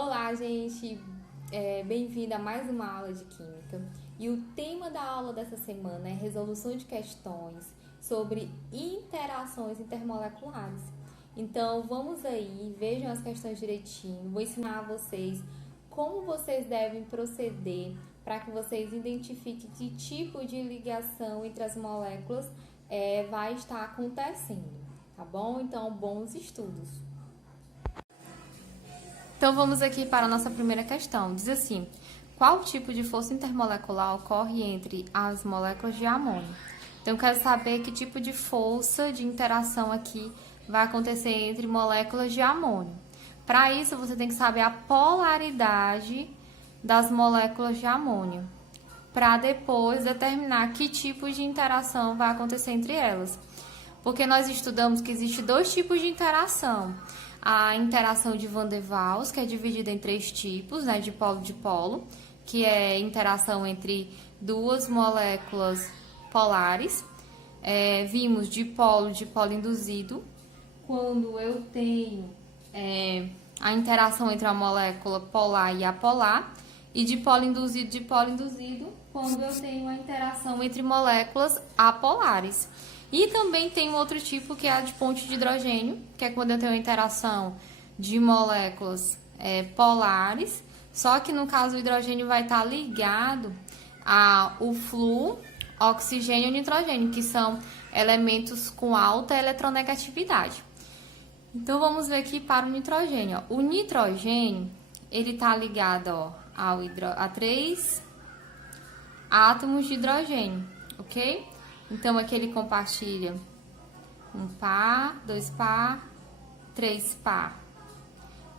Olá, gente! Bem-vindo a mais uma aula de Química. E o tema da aula dessa semana é resolução de questões sobre interações intermoleculares. Então, vamos aí, vejam as questões direitinho. Vou ensinar a vocês como vocês devem proceder para que vocês identifiquem que tipo de ligação entre as moléculas vai estar acontecendo, tá bom? Então, bons estudos! Então, vamos aqui para a nossa primeira questão. Diz assim: qual tipo de força intermolecular ocorre entre as moléculas de amônio? Então, eu quero saber que tipo de força de interação aqui vai acontecer entre moléculas de amônio. Para isso, você tem que saber a polaridade das moléculas de amônio, para depois determinar que tipo de interação vai acontecer entre elas. Porque nós estudamos que existe dois tipos de interação. A interação de Van der Waals, que é dividida em três tipos, né, de polo, que é interação entre duas moléculas polares. Vimos de polo induzido, quando eu tenho a interação entre a molécula polar e apolar, e de polo induzido, quando eu tenho a interação entre moléculas apolares. E também tem um outro tipo que é a de ponte de hidrogênio, que é quando eu tenho a interação de moléculas polares, só que no caso o hidrogênio vai estar ligado ao flúor, oxigênio e nitrogênio, que são elementos com alta eletronegatividade. Então vamos ver aqui para o nitrogênio. O nitrogênio, ele está ligado a 3 átomos de hidrogênio, ok? Então, aqui ele compartilha 1 par, 2 par, 3 par.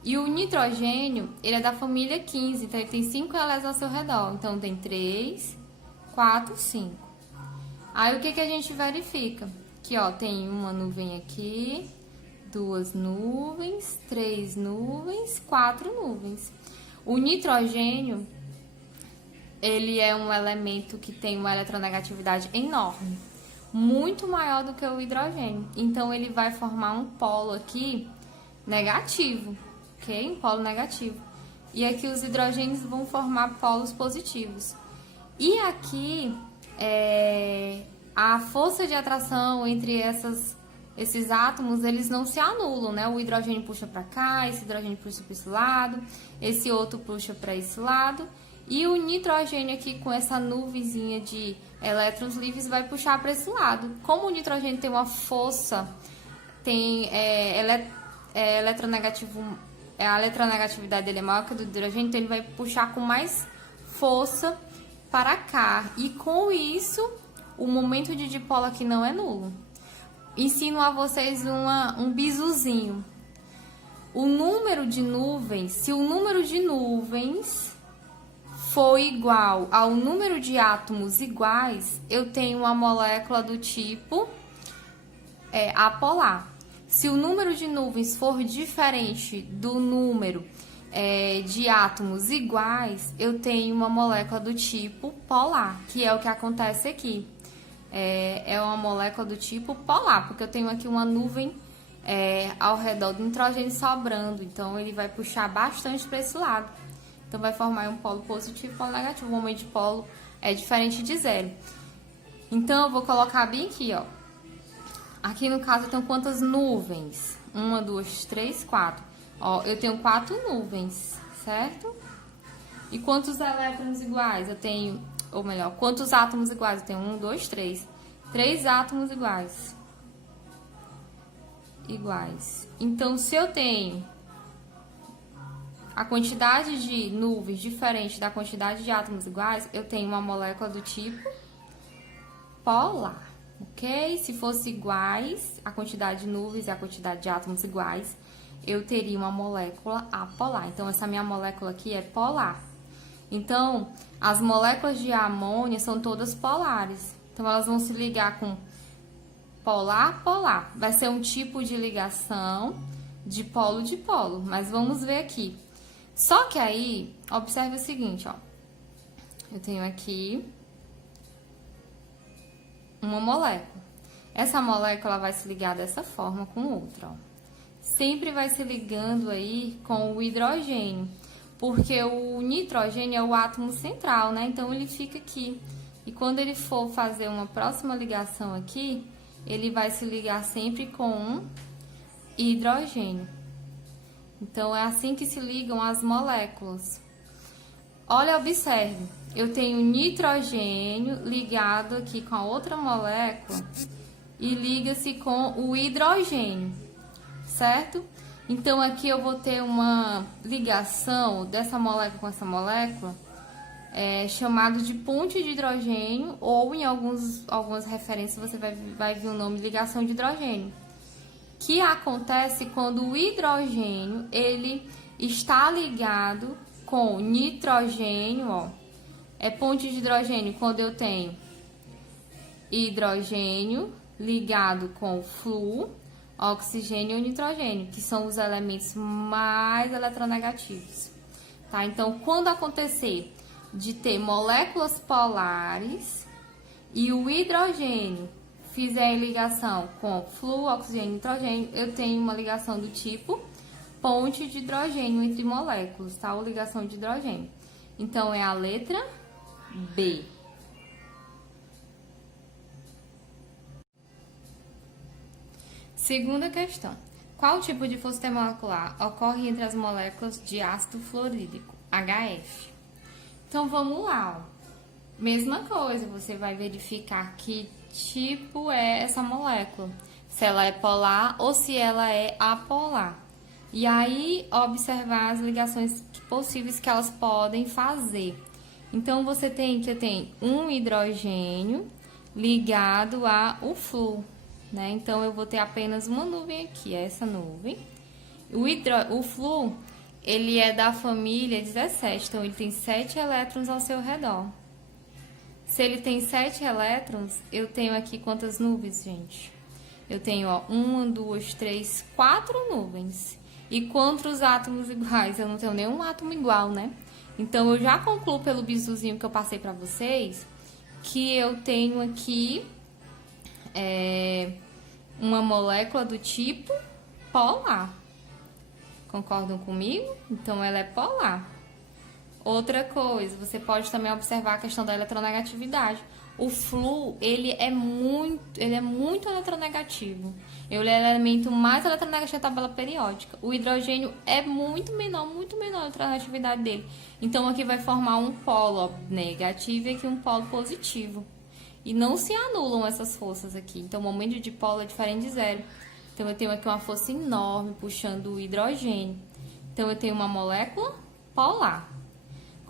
E o nitrogênio, ele é da família 15, então ele tem 5 elétrons ao seu redor. Então, tem 3, 4, 5. Aí, o que a gente verifica? Que, tem uma nuvem aqui, 2 nuvens, 3 nuvens, 4 nuvens. O nitrogênio, ele é um elemento que tem uma eletronegatividade enorme, muito maior do que o hidrogênio. Então, ele vai formar um polo aqui negativo, ok? Um polo negativo. E aqui os hidrogênios vão formar polos positivos. E aqui, a força de atração entre esses átomos, eles não se anulam, né? O hidrogênio puxa para cá, esse hidrogênio puxa para esse lado, esse outro puxa para esse lado. E o nitrogênio aqui com essa nuvenzinha de elétrons livres vai puxar para esse lado. Como o nitrogênio tem uma força, a eletronegatividade dele é maior que a do hidrogênio, então ele vai puxar com mais força para cá. E com isso, o momento de dipolo aqui não é nulo. Ensino a vocês um bizuzinho. O número de nuvens, se o número de nuvens for igual ao número de átomos iguais, eu tenho uma molécula do tipo apolar. Se o número de nuvens for diferente do número de átomos iguais, eu tenho uma molécula do tipo polar, que é o que acontece aqui. É uma molécula do tipo polar, porque eu tenho aqui uma nuvem ao redor do nitrogênio sobrando, então ele vai puxar bastante para esse lado. Então, vai formar um polo positivo e um polo negativo. O momento de polo é diferente de zero. Então, eu vou colocar bem aqui, ó. Aqui, no caso, eu tenho quantas nuvens? 1, 2, 3, 4. Ó, eu tenho 4 nuvens, certo? E quantos elétrons iguais? Eu tenho, ou melhor, quantos átomos iguais? Eu tenho 1, 2, 3. 3 átomos iguais. Então, se eu tenho a quantidade de nuvens diferente da quantidade de átomos iguais, eu tenho uma molécula do tipo polar, ok? Se fosse iguais, a quantidade de nuvens e a quantidade de átomos iguais, eu teria uma molécula apolar. Então, essa minha molécula aqui é polar. Então, as moléculas de amônia são todas polares. Então, elas vão se ligar com polar. Vai ser um tipo de ligação de polo, mas vamos ver aqui. Só que aí, observe o seguinte, ó. Eu tenho aqui uma molécula. Essa molécula vai se ligar dessa forma com outra, ó. Sempre vai se ligando aí com o hidrogênio. Porque o nitrogênio é o átomo central, né? Então ele fica aqui. E quando ele for fazer uma próxima ligação aqui, ele vai se ligar sempre com um hidrogênio. Então é assim que se ligam as moléculas. Olha, observe. Eu tenho nitrogênio ligado aqui com a outra molécula e liga-se com o hidrogênio, certo? Então aqui eu vou ter uma ligação dessa molécula com essa molécula, chamado de ponte de hidrogênio, ou em algumas referências você vai ver o nome ligação de hidrogênio, que acontece quando o hidrogênio ele está ligado com nitrogênio, ó. É ponte de hidrogênio quando eu tenho hidrogênio ligado com flúor, oxigênio e nitrogênio, que são os elementos mais eletronegativos, tá? Então, quando acontecer de ter moléculas polares e o hidrogênio fizer ligação com flúor, oxigênio e nitrogênio, eu tenho uma ligação do tipo ponte de hidrogênio entre moléculas, tá? Ou ligação de hidrogênio. Então, é a letra B. Segunda questão. Qual tipo de força intermolecular ocorre entre as moléculas de ácido fluorídrico, HF? Então, vamos lá. Ó. Mesma coisa, você vai verificar que tipo é essa molécula. Se ela é polar ou se ela é apolar. E aí, observar as ligações possíveis que elas podem fazer. Então, você tem um hidrogênio ligado ao flúor, né? Então, eu vou ter apenas uma nuvem aqui, essa nuvem. O flúor, ele é da família 17, então ele tem 7 elétrons ao seu redor. Se ele tem 7 elétrons, eu tenho aqui quantas nuvens, gente? Eu tenho, ó, 1, 2, 3, 4 nuvens. E quantos átomos iguais? Eu não tenho nenhum átomo igual, né? Então, eu já concluo pelo bizuzinho que eu passei pra vocês, que eu tenho aqui uma molécula do tipo polar. Concordam comigo? Então, ela é polar. Outra coisa, você pode também observar a questão da eletronegatividade. O flúor, ele é muito eletronegativo. Ele é o elemento mais eletronegativo da tabela periódica. O hidrogênio é muito menor a eletronegatividade dele. Então, aqui vai formar um polo negativo e aqui um polo positivo. E não se anulam essas forças aqui. Então, o momento de dipolo é diferente de zero. Então, eu tenho aqui uma força enorme puxando o hidrogênio. Então, eu tenho uma molécula polar.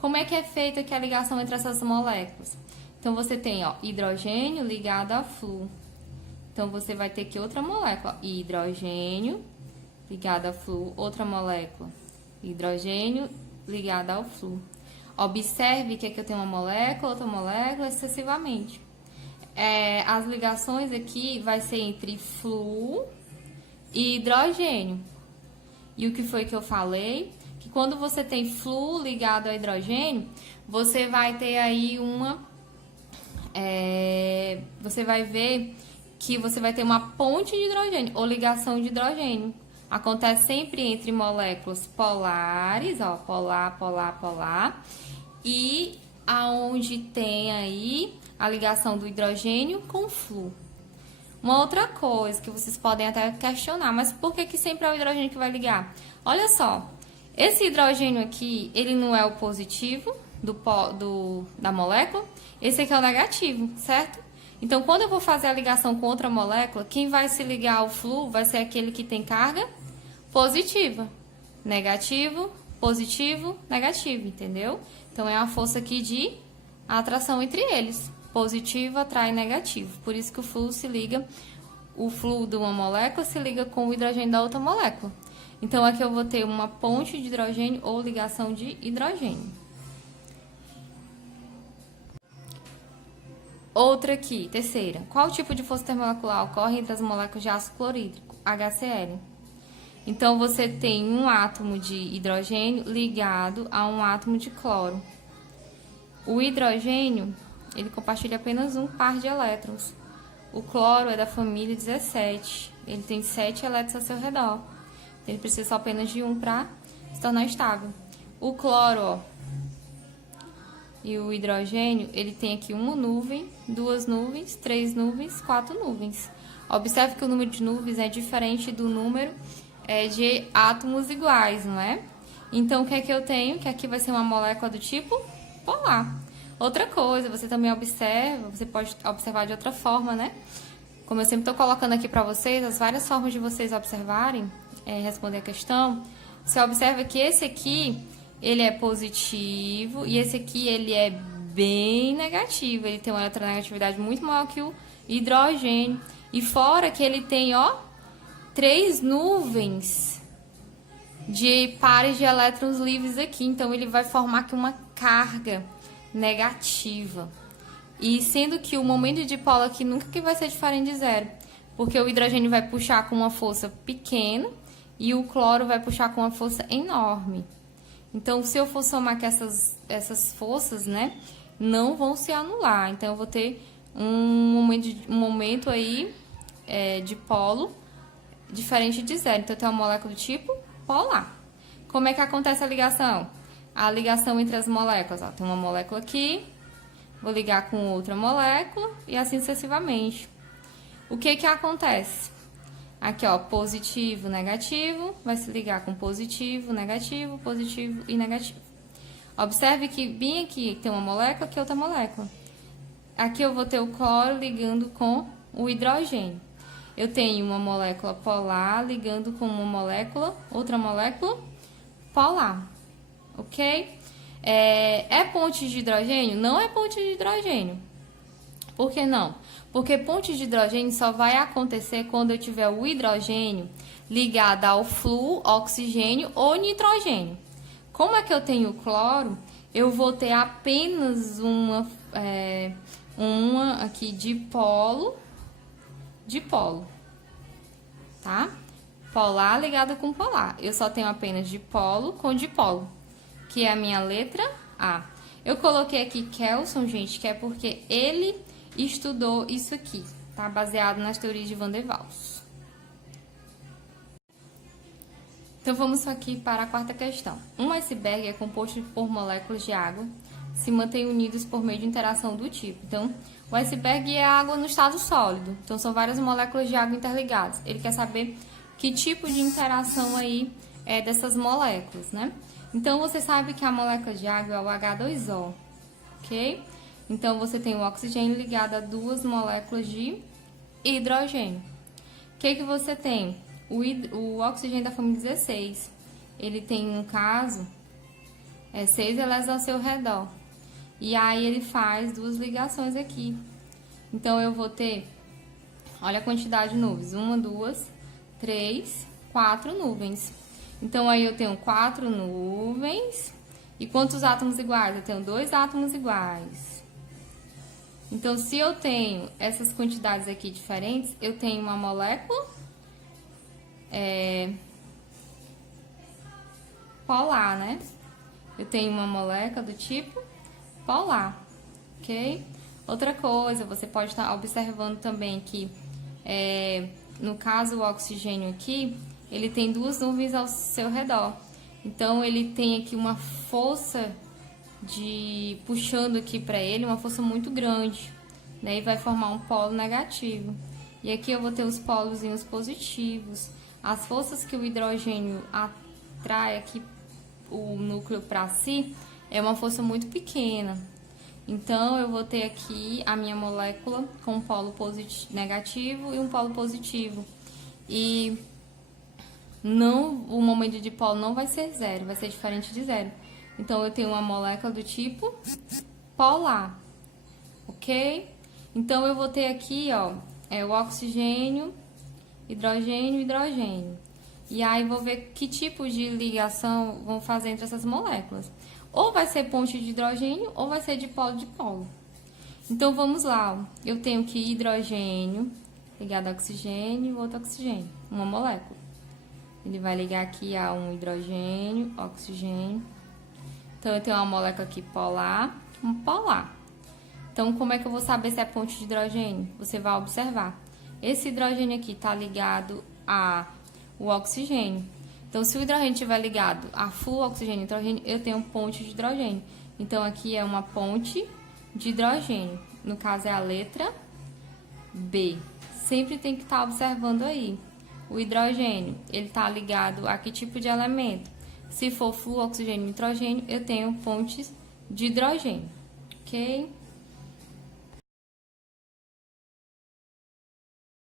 Como é que é feita aqui a ligação entre essas moléculas? Então, você tem, ó, hidrogênio ligado a flúor. Então, você vai ter aqui outra molécula, ó, hidrogênio ligado a flúor, outra molécula, hidrogênio ligado ao flúor. Observe que aqui eu tenho uma molécula, outra molécula, sucessivamente. As ligações aqui vai ser entre flúor e hidrogênio. E o que foi que eu falei? Que quando você tem flúor ligado ao hidrogênio, você vai ter aí você vai ver que você vai ter uma ponte de hidrogênio ou ligação de hidrogênio. Acontece sempre entre moléculas polares, ó, polar, polar, polar, e aonde tem aí a ligação do hidrogênio com flúor. Uma outra coisa que vocês podem até questionar, mas por que sempre é o hidrogênio que vai ligar? Olha só, esse hidrogênio aqui, ele não é o positivo da molécula, esse aqui é o negativo, certo? Então, quando eu vou fazer a ligação com outra molécula, quem vai se ligar ao flúor vai ser aquele que tem carga positiva. Negativo, positivo, negativo, entendeu? Então, é a força aqui de atração entre eles. Positivo atrai negativo. Por isso que o flúor de uma molécula se liga com o hidrogênio da outra molécula. Então, aqui eu vou ter uma ponte de hidrogênio ou ligação de hidrogênio. Outra aqui, terceira. Qual tipo de força intermolecular ocorre entre as moléculas de ácido clorídrico, HCl? Então, você tem um átomo de hidrogênio ligado a um átomo de cloro. O hidrogênio, ele compartilha apenas um par de elétrons. O cloro é da família 17. Ele tem 7 elétrons ao seu redor. Ele precisa só apenas de um para se tornar estável. O cloro, ó, e o hidrogênio, ele tem aqui uma nuvem, duas nuvens, três nuvens, quatro nuvens. Observe que o número de nuvens é diferente do número de átomos iguais, não é? Então, o que é que eu tenho? Que aqui vai ser uma molécula do tipo polar. Outra coisa, você também observa, você pode observar de outra forma, né? Como eu sempre estou colocando aqui para vocês, as várias formas de vocês observarem, responder a questão, você observa que esse aqui, ele é positivo e esse aqui, ele é bem negativo. Ele tem uma eletronegatividade muito maior que o hidrogênio. E fora que ele tem, ó, 3 nuvens de pares de elétrons livres aqui. Então, ele vai formar aqui uma carga negativa. E sendo que o momento de dipolo aqui nunca que vai ser diferente de zero. Porque o hidrogênio vai puxar com uma força pequena e o cloro vai puxar com uma força enorme. Então, se eu for somar que essas forças, né, não vão se anular. Então, eu vou ter um momento aí de polo diferente de zero. Então, eu tenho uma molécula do tipo polar. Como é que acontece a ligação? A ligação entre as moléculas. Ó, tem uma molécula aqui, vou ligar com outra molécula e assim sucessivamente. O que que acontece? Aqui, ó, positivo, negativo, vai se ligar com positivo e negativo. Observe que bem aqui tem uma molécula, aqui outra molécula. Aqui eu vou ter o cloro ligando com o hidrogênio. Eu tenho uma molécula polar ligando com uma molécula, outra molécula polar, ok? É ponte de hidrogênio? Não é ponte de hidrogênio. Por que não? Porque ponte de hidrogênio só vai acontecer quando eu tiver o hidrogênio ligado ao flúor, oxigênio ou nitrogênio. Como é que eu tenho o cloro, eu vou ter apenas uma aqui dipolo, tá? Polar ligado com polar. Eu só tenho apenas dipolo com dipolo, que é a minha letra A. Eu coloquei aqui Kelson, gente, que é porque ele estudou isso aqui, tá? Baseado nas teorias de Van der Waals. Então, vamos aqui para a quarta questão. Um iceberg é composto por moléculas de água, se mantêm unidos por meio de interação do tipo. Então, o iceberg é a água no estado sólido. Então, são várias moléculas de água interligadas. Ele quer saber que tipo de interação aí é dessas moléculas, né? Então, você sabe que a molécula de água é o H2O, ok? Então, você tem o oxigênio ligado a duas moléculas de hidrogênio. O que você tem? O oxigênio da família 16. Ele tem, no caso, 6 elétrons ao seu redor. E aí, ele faz duas ligações aqui. Então, eu vou ter, olha a quantidade de nuvens. 1, 2, 3, 4 nuvens. Então, aí eu tenho 4 nuvens. E quantos átomos iguais? Eu tenho 2 átomos iguais. Então, se eu tenho essas quantidades aqui diferentes, eu tenho uma molécula polar, né? Eu tenho uma molécula do tipo polar, ok? Outra coisa, você pode estar observando também que, no caso, o oxigênio aqui, ele tem duas nuvens ao seu redor. Então, ele tem aqui uma força puxando aqui para ele, uma força muito grande, né? E vai formar um polo negativo. E aqui eu vou ter os polozinhos positivos. As forças que o hidrogênio atrai aqui o núcleo para si é uma força muito pequena. Então, eu vou ter aqui a minha molécula com um polo negativo e um polo positivo. E o momento de dipolo não vai ser zero, vai ser diferente de zero. Então, eu tenho uma molécula do tipo polar, ok? Então, eu vou ter aqui, ó, o oxigênio, hidrogênio, hidrogênio. E aí, vou ver que tipo de ligação vão fazer entre essas moléculas. Ou vai ser ponte de hidrogênio, ou vai ser dipolo-dipolo. Então, vamos lá, ó. Eu tenho que hidrogênio ligado a oxigênio e outro oxigênio, uma molécula. Ele vai ligar aqui a um hidrogênio, oxigênio. Então, eu tenho uma molécula aqui polar, um polar. Então, como é que eu vou saber se é ponte de hidrogênio? Você vai observar. Esse hidrogênio aqui está ligado ao oxigênio. Então, se o hidrogênio estiver ligado a flúor, oxigênio e nitrogênio, eu tenho ponte de hidrogênio. Então, aqui é uma ponte de hidrogênio. No caso, é a letra B. Sempre tem que estar observando aí. O hidrogênio, ele está ligado a que tipo de elemento? Se for flúor, oxigênio e nitrogênio, eu tenho pontes de hidrogênio. Ok?